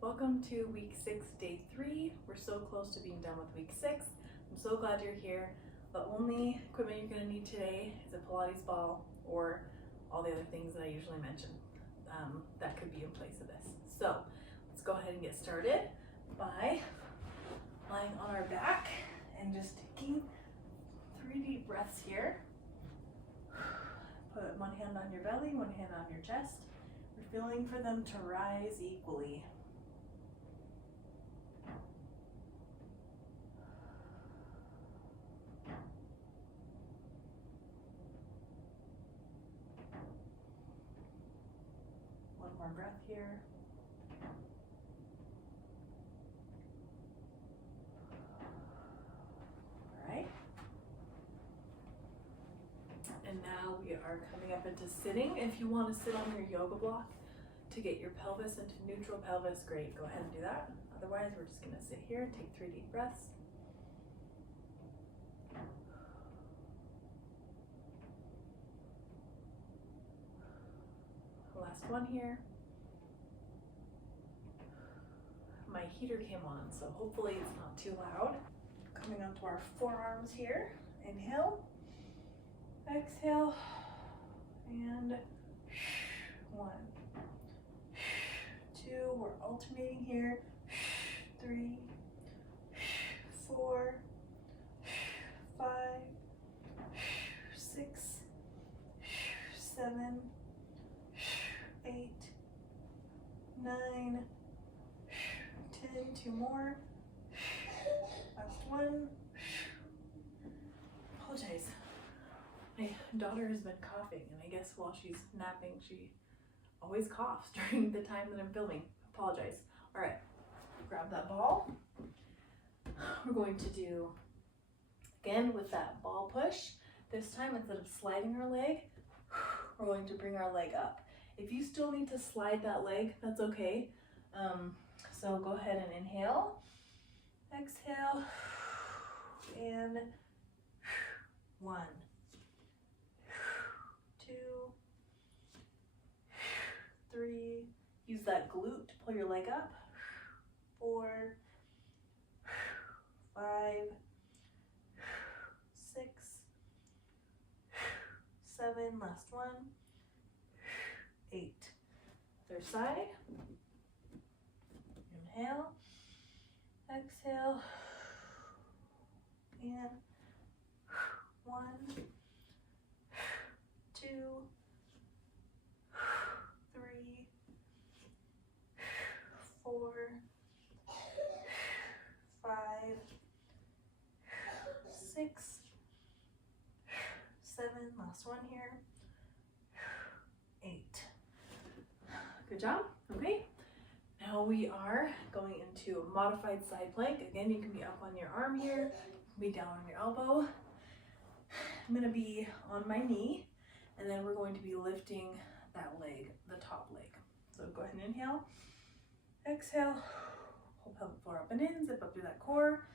Welcome to week 6, day 3. We're so close to being done with week 6. I'm so glad you're here. The only equipment you're going to need today is a Pilates ball or all the other things that I usually mention that could be in place of this. So let's go ahead and get started by lying on our back and just taking 3 deep breaths here. Put one hand on your belly, one hand on your chest. We're feeling for them to rise equally. One more breath here. All right. And now we are coming up into sitting. If you want to sit on your yoga block to get your pelvis into neutral pelvis, great, go ahead and do that. Otherwise, we're just going to sit here and take 3 deep breaths. Last one here. My heater came on, so hopefully it's not too loud. Coming onto our forearms here. Inhale, exhale, and 1, 2, we're alternating here. 3, 4, 5, 6, 7, 8, 9, 10, 2 more. Last one. Apologize. My daughter has been coughing, and I guess while she's napping, she always coughs during the time that I'm filming. Apologize. All right, grab that ball. We're going to do, again, with that ball push. This time, instead of sliding our leg, we're going to bring our leg up. If you still need to slide that leg, that's okay. So go ahead and inhale, exhale, and 1, 2, 3. Use that glute to pull your leg up. 4, 5, 6, 7. Last one. 8. Other side. Inhale, exhale, and 1, 2, 3, 4, 5, 6, 7. Last one here. 8. Good job. Okay. Now we are going into a modified side plank. Again, you can be up on your arm here, you can be down on your elbow. I'm going to be on my knee, and then we're going to be lifting that leg, the top leg. So go ahead and inhale, exhale, pull pelvic floor up and in, zip up through that core,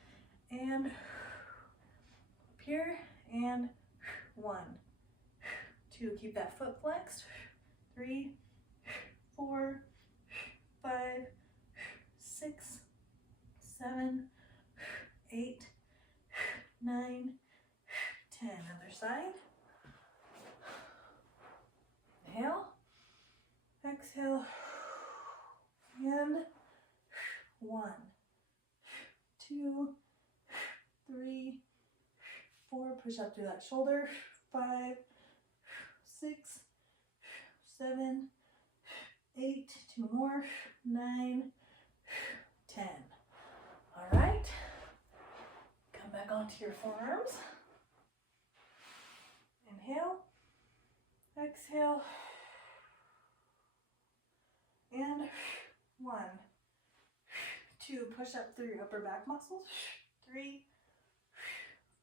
and up here, and 1, 2, keep that foot flexed, 3, 4, 5, 6, 7, 8, 9, 10. Other side. Inhale, exhale, and 1, 2, 3, 4. Push up through that shoulder. 5, 6, 7, 8. 2 more. 9, 10. All right. Come back onto your forearms. Inhale, exhale, and 1, 2. Push up through your upper back muscles. 3,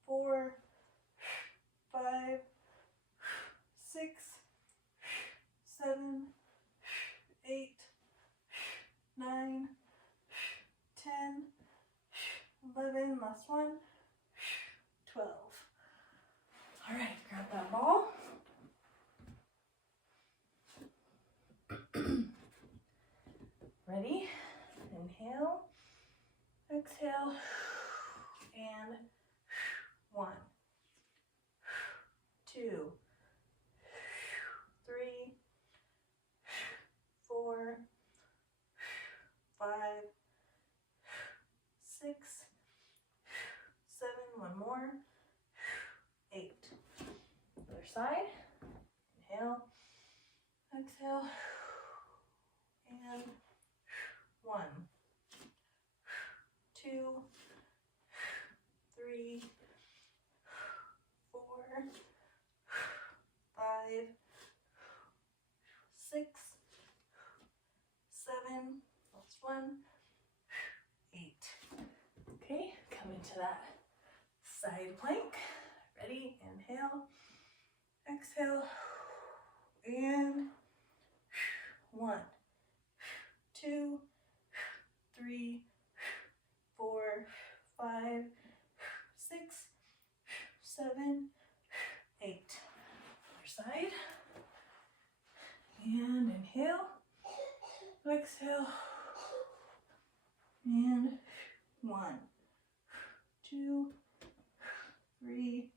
4, 5, 6, 7, 8, 9, 10, 11. Last one. 12. All right, grab that ball. Ready? Inhale, exhale, and 1, 2, 3, 4, 5, 6, 7, one more, 8. Other side, inhale, exhale, and 1, 2, 3, 4, 5, 6, 7, that's 1, 8. Okay, come into that side plank. Ready? Inhale, exhale, and 1, 2, 3, 4, 5, 6, 7, 8. Other side. And inhale, exhale, and 1, 2, 3,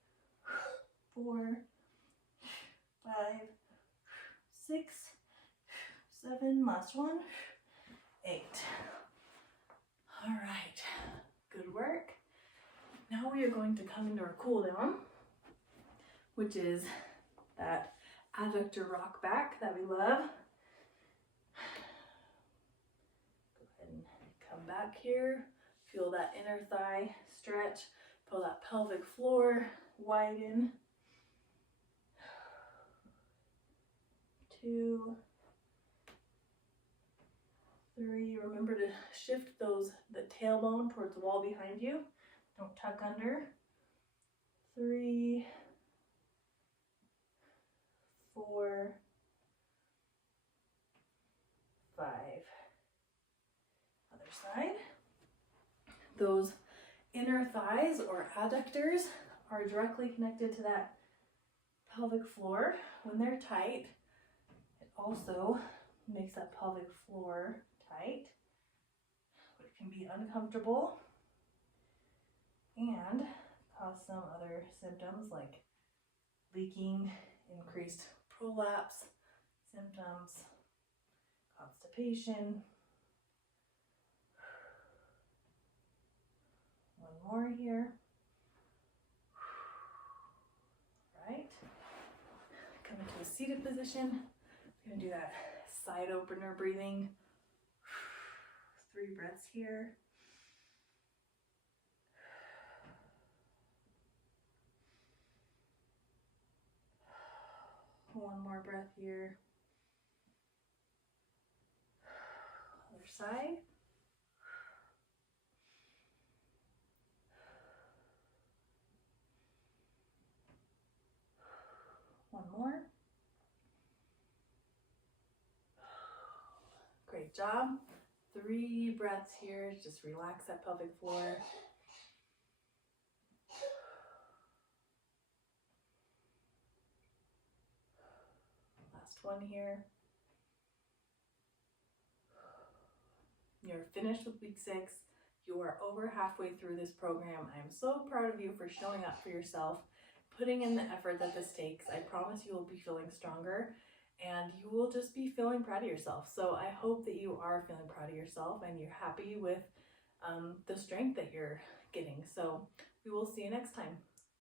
4, 5, 6, 7, last one, 8. All right, good work. Now we are going to come into our cool down, which is that adductor rock back that we love. Go ahead and come back here. Feel that inner thigh stretch. Feel that pelvic floor widen. 2, 3. Remember to shift the tailbone towards the wall behind you. Don't tuck under. 3, 4, 5. Other side. Those inner thighs or adductors are directly connected to that pelvic floor. When they're tight, it also makes that pelvic floor tight, which can be uncomfortable and cause some other symptoms like leaking, increased prolapse symptoms, constipation. One more here. Right. Come into a seated position. We're going to do that side opener breathing. 3 breaths here. One more breath here. Other side. One more. Great job. 3 breaths here. Just relax that pelvic floor. Last one here. You're finished with week 6. You are over halfway through this program. I'm so proud of you for showing up for yourself, putting in the effort that this takes. I promise you will be feeling stronger and you will just be feeling proud of yourself. So I hope that you are feeling proud of yourself and you're happy with the strength that you're getting. So we will see you next time.